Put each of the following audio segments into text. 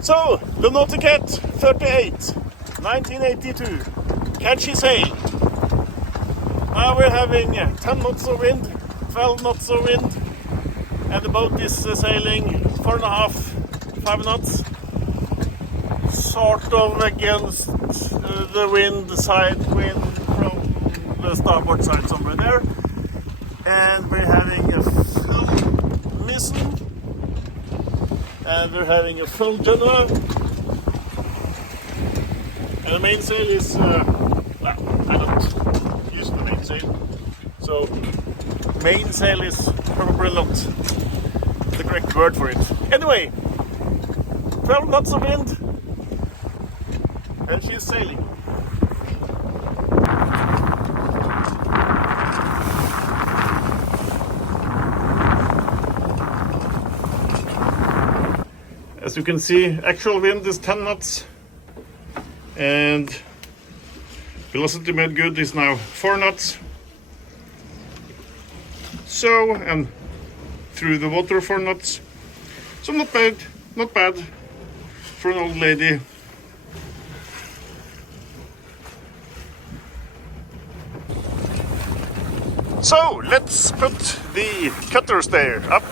So, the Nauticat 38, 1982, can she sail? Now we're having 10 knots of wind, 12 knots of wind, and the boat is sailing 4.5, 5 knots, sort of against the wind, side wind from the starboard side somewhere there. And we're having a full mizzen, and we're having a full junna, and the mainsail is, well, I don't use the mainsail, so mainsail is probably not the correct word for it. Anyway, 12 knots of wind, and she's sailing. As you can see, actual wind is 10 knots, and velocity made good is now 4 knots. So, and through the water 4 knots. So not bad for an old lady. So let's put the cutter stair up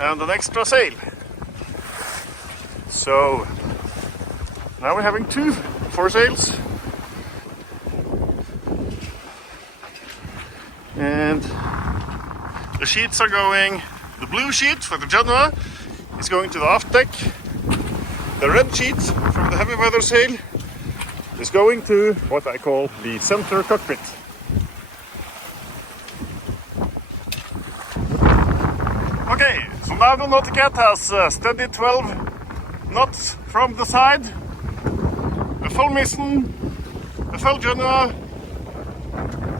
and an extra sail. So now we're having 2 foresails, and the sheets are going. The blue sheet for the junna is going to the aft deck. The red sheet from the heavy weather sail is going to what I call the center cockpit. Okay, so now the Nauticat has steady 12 knots from the side, a full mizzen, a full junna,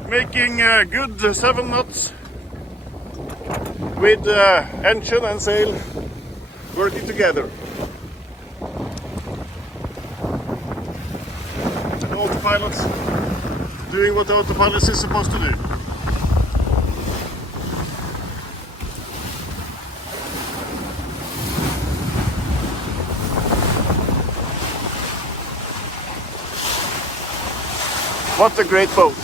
making a good 7 knots with engine and sail working together. And autopilot's doing what the autopilot is supposed to do. What a great boat.